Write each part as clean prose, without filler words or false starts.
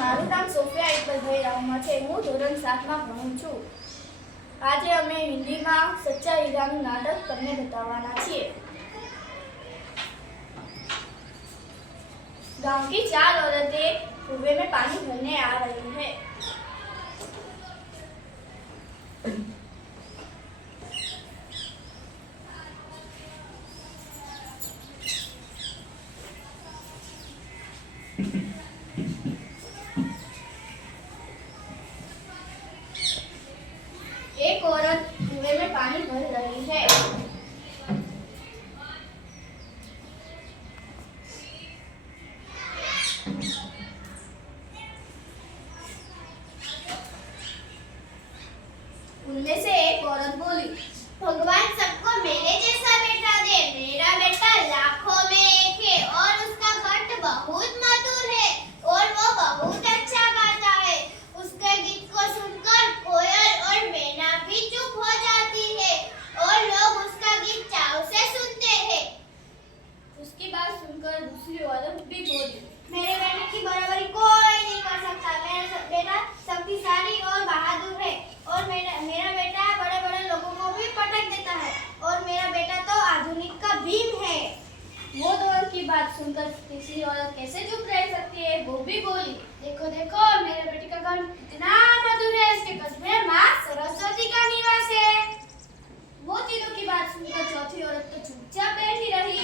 મારું નામ સોફિયા ઇકબાલભાઈ રાવમાં છે. હું ધોરણ 7માં ભણું છું. આજે અમે હિન્દીમાં સચ્ચા હીરાનું નાટક તમને બતાવવાના છીએ. गांव की 4 औरतें कुएं में पानी भरने आ रही है. एक औरत कुएं में पानी भर रही है. उनमें से एक औरत बोली, भगवान सबको मेरे जैसा बेटा दे. मेरा बेटा लाखों में एक है और उसका कंठ बहुत मधुर है और वो बहुत अच्छा गाता है. उसके गीत को सुनकर कोयल और मैना भी चुप हो जाती है और लोग उसका गीत चाव से सुनते हैं. उसकी बात सुनकर दूसरी औरत भी बोली, मेरे बेटे की बराबरी कोई नहीं कर सकता. मेरा बेटा शक्तिशाली और बहादुर है और मेरा बेटा बड़े बड़े लोगों को भी पटक देता है और मेरा बेटा तो आधुनिक का भीम है. वो दोनों की बात सुनकर तीसरी औरत कैसे चुप रह सकती है, वो भी बोली, देखो देखो मेरे बेटे का गान कितना मधुर है. इसके कस्बे में माँ सरस्वती का निवास है. वो तीनों की बात सुनकर चौथी औरत तो चुपचाप बैठी रही.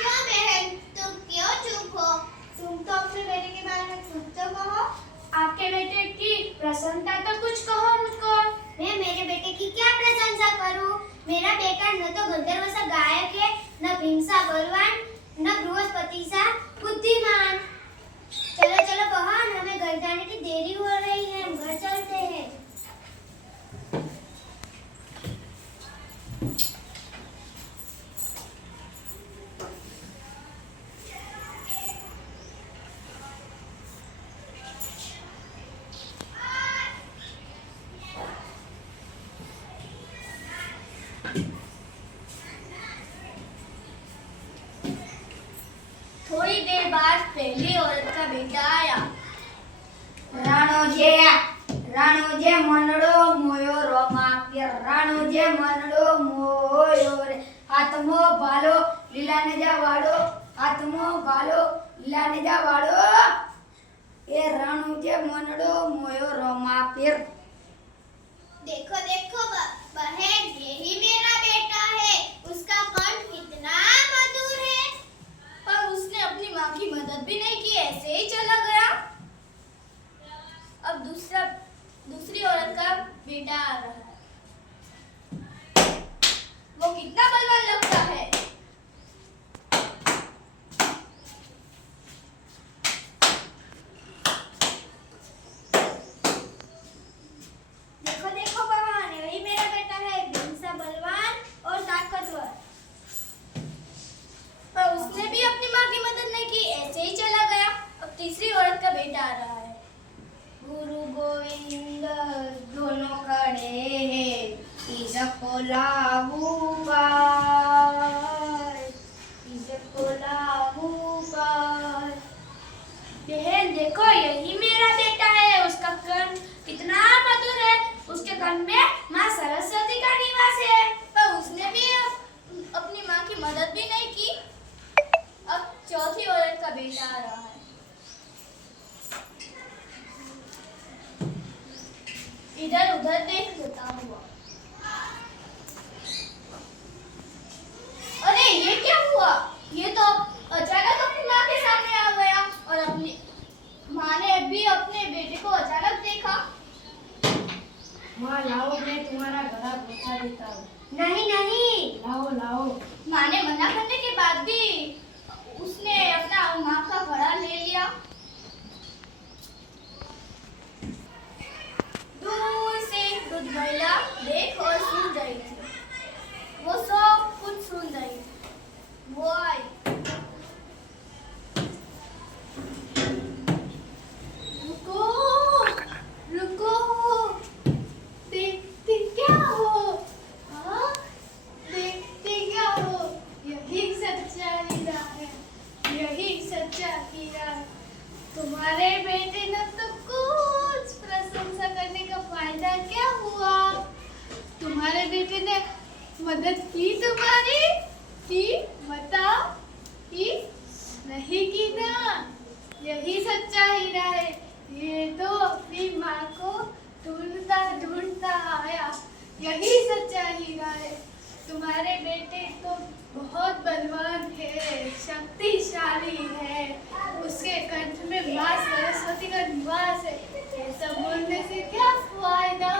क्यों बहन, तुम क्यों चुप हो? तुम तो अपने बेटे के बारे में कुछ तो कहो. आपके बेटे की प्रशंसा तो कुछ कहो मुझको. मैं मेरे बेटे की क्या प्रशंसा करूं? मेरा बेटा न तो गंधर्व सा गायक है, न भीम सा बलवान, न बृहस्पति सा बुद्धिमान. चलो चलो बहन, हमें घर जाने की देरी हो रही है. हम घर चलते हैं. थोड़ी देर बाद पहली औरत का बेटा आया. રાણોજે મનડો મોયો રોમાપ્ય. રાણોજે મનડો મોયો રે. હાથમો ભાલો લીલાને જા વાળો. હાથમો ભાલો લીલાને જા વાળો. એ રાણોજે મનડો મોયો રોમાપ્ય. देखो देखो बहन, यही मेरा बेटा है. उसका कंठ कितना मधुर है. पर उसने अपनी माँ की मदद भी नहीं की, ऐसे ही चला गया. अब दूसरी औरत का बेटा आ रहा है. वो कितना बलवान लगता है. देखो देखो बहन, यही मेरा बेटा है. भीम सा बलवान और ताकतवर. पर उसने भी अपनी माँ की मदद नहीं की, ऐसे ही चला गया. अब तीसरी औरत का बेटा आ रहा है. गुरु गोविंद दोनों खड़े हैं. इसको लागू पार. इसको लागू पार. बहन देखो, यही मेरा बेटा है. उसका कंठ कितना मधुर है. उसके कंठ में माँ सरस्वती का निवास है. पर उसने भी अपनी माँ की मदद भी नहीं की. अब चौथी औरत का बेटा आ रहा है. इधर उधर देख लेता हुआ, अरे ये क्या हुआ. ये तो अचानक अपनी माँ के सामने आ गया और अपनी माँ ने भी अपने बेटे को अचानक देखा. माँ लाओ, मैं तुम्हारा गला पहुंचा देता हूँ. नहीं नहीं, लाओ लाओ. माँ ने मना करने के बाद भी उसने अपना माँ का गला ले लिया. दूर से वृद्ध महिला देख और सुन रही थी. वो सब कुछ सुन रही थी. वो आई. रुको रुको, देखते क्या हो. हाँ, देखते क्या हो. यही सच्चा हीरा है, यही सच्चा हीरा. तुम्हारे बेटे ने तो फायदा क्या हुआ? तुम्हारे बेटे ने मदद की तुम्हारी? की? बताओ। की? नहीं की ना? यही सच्चा हीरा है। ये तो अपनी माँ को ढूंढता ढूंढता आया। यही सच्चा हीरा है। तुम्हारे बेटे तो बहुत बलवान है, शक्तिशाली है। उसके कंठ में माँ सरस्वती का निवास है। ये सब बोलने से क्या फायदा?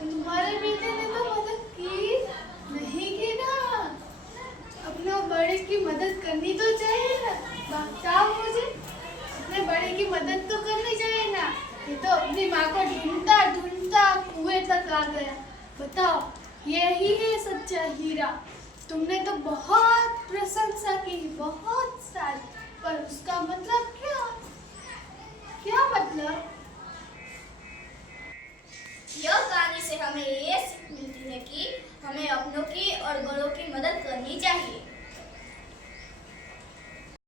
तुम्हारे बेटे ने तो मदद की नहीं की ना? अपने बड़े की मदद करनी तो चाहिए ना? बताओ मुझे, अपने बड़े की मदद तो करनी चाहिए ना? ये तो अपनी माँ को ढूंढता ढूंढता कुएं तक आ गया। बताओ, यही है सच्चा हीरा। तुमने तो बहुत प्रशंसा की, बहुत सारी, पर उसका मतलब क्या? क्या मतलब? यह कहानी से हमें ये सीख मिलती है कि हमें अपनों की